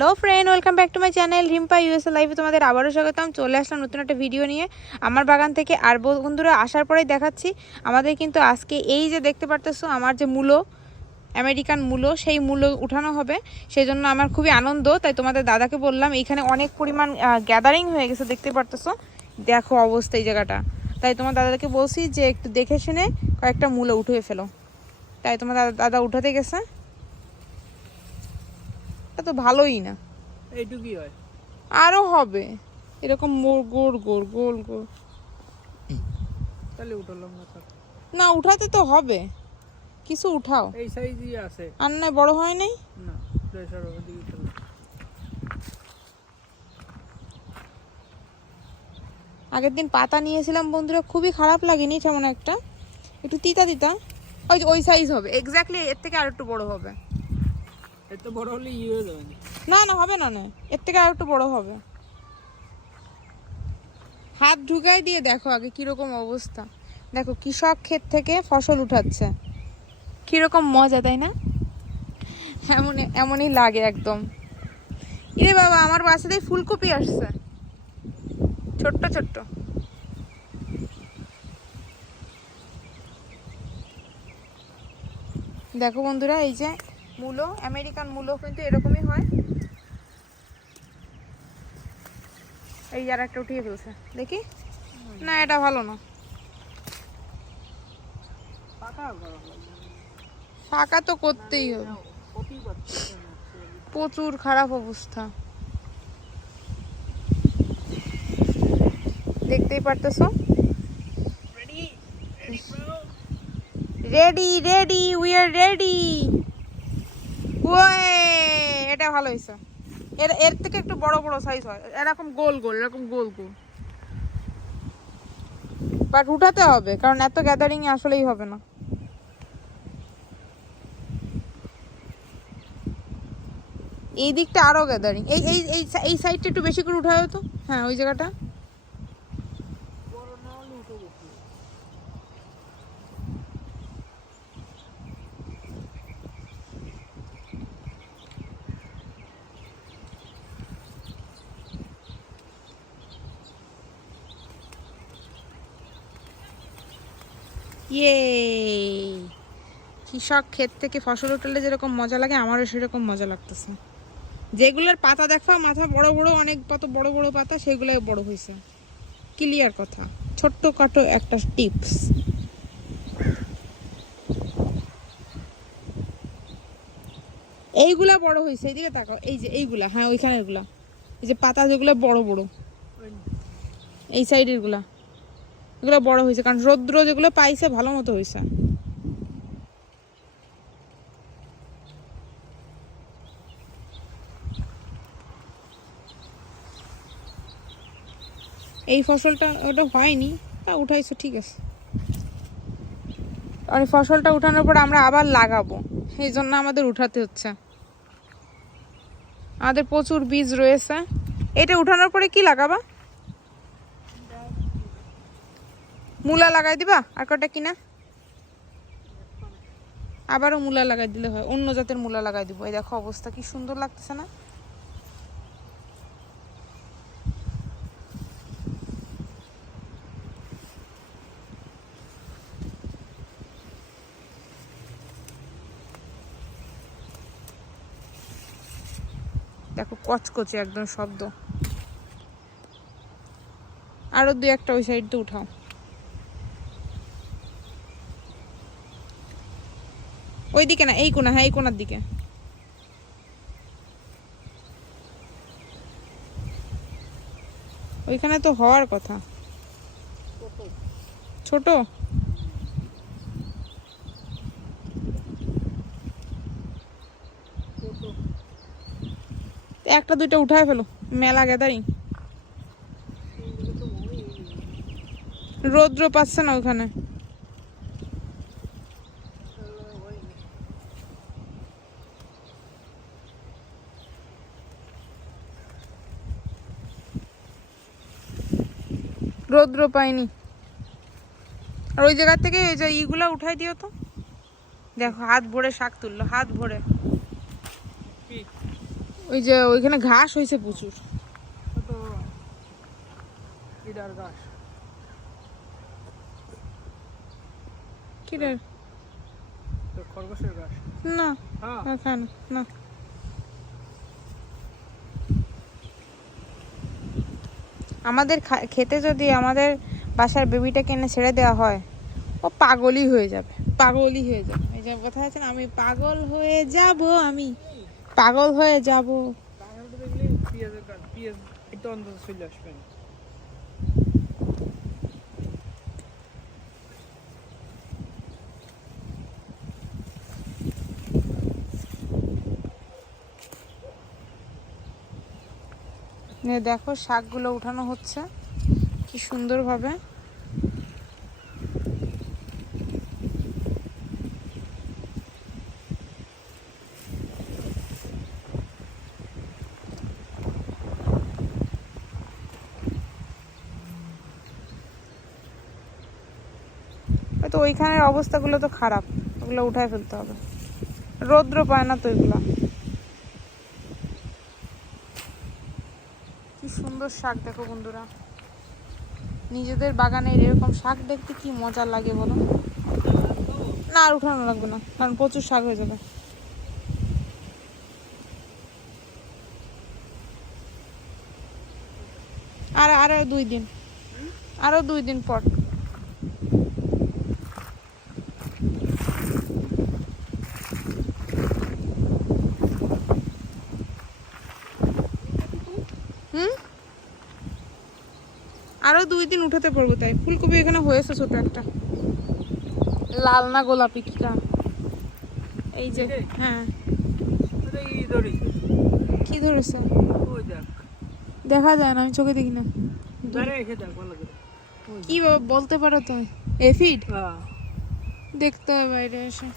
Hello friend welcome back to my channel Rimpa USA লাইভে তোমাদের আবারও স্বাগতম। চলে আসলাম নতুন একটা ভিডিও নিয়ে। আমার বাগান থেকে আর বন্ধুরা, আসার পরেই দেখাচ্ছি। আমাদের কিন্তু আজকে এই যে দেখতে পারতেছো, আমার যে মূলো, আমেরিকান মূলো, সেই মূলো উঠানো হবে। সেই জন্য আমার খুবই আনন্দ। তাই তোমাদের দাদাকে বললাম এইখানে অনেক পরিমাণ গ্যাদারিং হয়ে গেছে, দেখতে পারতেছো। দেখো অবস্থা এই জায়গাটা। তাই তোমার দাদাকে বলছি যে, একটু দেখে শুনে কয়েকটা মূলো উঠে ফেলো। তাই তোমার দাদা উঠাতে গেছে। তা তো ভালোই না। এইটুকুই হয়। আরও হবে। এরকম মোর গোল গোল গোল গোল। তাহলে উঠালাম না থাক না উঠাতে তো হবে। কিছু উঠাও। এই সাইজই আছে। আর নয় বড় হয় নাই? না প্রেশার ওদিকে চলে। আগের দিন পাতা নিয়েছিলাম বন্ধুরা খুবই খারাপ লাগেনি তেমন একটা। একটু তিতা তিতা। ওই যে ওই সাইজ হবে। এক্স্যাক্টলি এর থেকে আর একটু বড় হবে। এত বড় হলে ইয়ে হয়ে যাবে না। না হবে না না। এর থেকে আর একটু বড় হবে। হাত ঢুকাই দিয়ে দেখো আগে কীরকম অবস্থা। দেখো কৃষক ক্ষেত থেকে ফসল উঠাচ্ছে। কীরকম মজা, তাই না? এমন এমনই লাগে একদম। ইরে বাবা, আমার বাসাতেই ফুলকপি আসছে। ছোট্ট ছোট্ট। দেখো বন্ধুরা, এই যে মূলো আমেরিকান মূলো কিন্তু এরকমই হয়। এই আর একটা উঠিয়ে ফেলছে। দেখি? না এটা ভালো না। ফাঁকা তো করতেই হবে। প্রচুর খারাপ অবস্থা। দেখতেই পারতেছো? Ready ready we are ready way, এটা ভালো হয়েছে। এর এর থেকে একটু বড় বড় সাইজ হয়। এরকম গোল গোল, এরকম গোল গোল। বাট উঠাতে হবে, কারণ এত গ্যাদারিং আসলেই হবে না। এই দিকটা আরও গ্যাদারিং এই এই এই এই সাইডটা একটু বেশি করে উঠায় তো। হ্যাঁ ওই জায়গাটা। ইয়ে কৃষক ক্ষেত থেকে ফসল উঠলে যেরকম মজা লাগে, আমারও সেরকম মজা লাগতেছে। যেগুলোর পাতা দেখা, মাথা বড় বড়, অনেক কত বড় বড় পাতা সেগুলো বড় হয়েছে ক্লিয়ার কথা। ছোট্ট খাটো একটা টিপস এইগুলা বড় হয়েছে এইদিকে তাকাও। এই যে এইগুলা হ্যাঁ ওইখানেরগুলা এই যে পাতা যেগুলো বড় বড়। এই সাইডেরগুলা এগুলো বড় হয়েছে, কারণ রৌদ্র যেগুলো পাইছে ভালো মতো হয়েছে। এই ফসলটা ওটা হয়নি, তা উঠাইছো, ঠিক আছে। আর ফসলটা উঠানোর পর আমরা আবার লাগাবো, এই জন্য আমাদের উঠাতে হচ্ছে। আমাদের প্রচুর বীজ রয়েছে। এটা উঠানোর পরে কি লাগাবা? মূলা লাগাই দিবা? আর কটা কিনা? আবারও মূলা লাগাই দিলে হয়। অন্য জাতের মূলা লাগাই দিব। এই দেখো অবস্থা কি সুন্দর লাগতেছে না? দেখো কচকচে একদম শব্দ। আরও দু একটা ওই সাইড দিয়ে উঠাও। ওই দিকে না, এই কোনা হ্যাঁ এই কোনার দিকে। ওইখানে তো হওয়ার কথা। ছোট? একটা, দুইটা উঠায় ফেলো। মেলা গ্যাদারিং। রৌদ্র পাচ্ছে না ওখানে। রৌদ্র পাইনি আর ওই জায়গা থেকে ওই যে ইগুলা উঠাই দিও তো। দেখো হাত ভরে শাক তুললো হাত ভরে। ওই যে ওইখানে ঘাস হয়েছে প্রচুর। খরগোশের গাছ না হ্যাঁ। না না। আমাদের খেতে যদি আমাদের বাসার বেবিটাকে এনে ছেড়ে দেওয়া হয়, ও পাগলই হয়ে যাবে, পাগলই হয়ে যাবে। এই যে কথা আছে না, আমি পাগল হয়ে যাব আমি, পাগল হয়ে যাব বাগানটা দেখলে পেঁয়াজের গাছ পেঁয়াজ একটু অন্তত চলে আসবে না নে দেখো শাকগুলো উঠানো হচ্ছে। কি সুন্দরভাবে। তো ওইখানের অবস্থাগুলো তো খারাপ, ওগুলো উঠায় ফেলতে হবে। রৌদ্র পায় না তো ওইগুলো কি সুন্দর শাক দেখো বন্ধুরা। নিজেদের বাগানের এরকম শাক দেখতে কি মজা লাগে বলো? না, আর উঠানো লাগবে না, কারণ প্রচুর শাক হয়ে যাবে। আর, আরও দুই দিন। আরও দুই দিন পর। আরও দুই দিন উঠাতে পারব তাই। ফুলকপি এখানে হয়েছে ছোট একটা। লাল না গোলাপি কিটা এই যে হ্যাঁ। কি ধরেছে? দেখা। যায় না আমি চোখে দেখি না। কি বলতে পারো তো এফিড? হ্যাঁ। দেখতে হবে বাইরে এসে।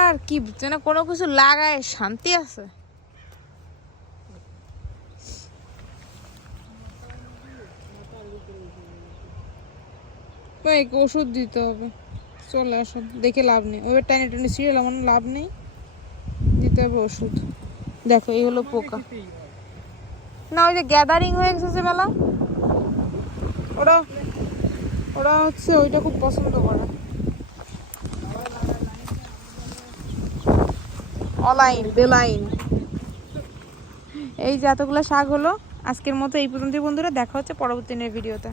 আর কি বুঝছে না কোনো কিছু লাগায় শান্তি আছে। ভাই ওষুধ দিতে হবে। চলে আসো দেখে লাভ নেই। ওই টাইনে টাইনে সিরিয়াল আমার লাভ নেই। দিতে হবে ওষুধ। দেখো, এই হলো পোকা। না, ওই যে গ্যাদারিং হয়ে গেছে বেলা। ওরা ওরা হচ্ছে ওইটা খুব পছন্দ করে। অলাইন, বেলাইন। এই যে এতগুলো শাক হলো, আজকের মতো এই পর্যন্ত বন্ধুরা। দেখা হচ্ছে পরবর্তী ভিডিওতে